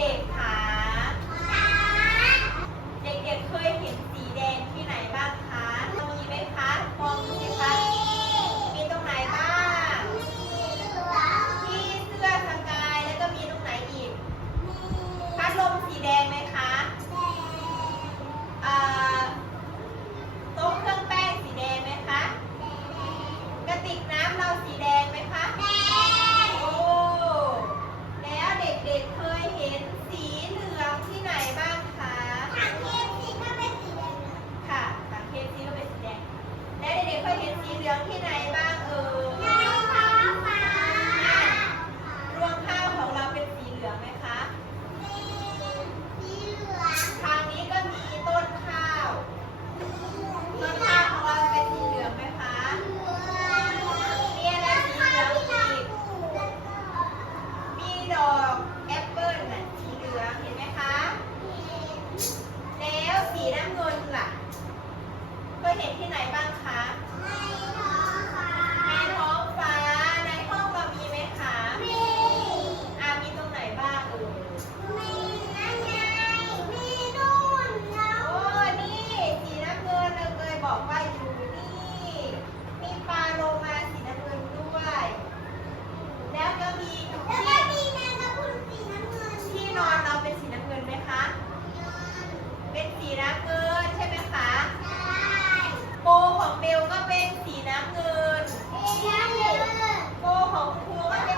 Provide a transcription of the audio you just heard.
ด็ก เคยเห็นสีเหลืองที่ไหนบ้างเออ เห็นที่ไหนบ้างคะ นัเงินโกของครูก็เป็น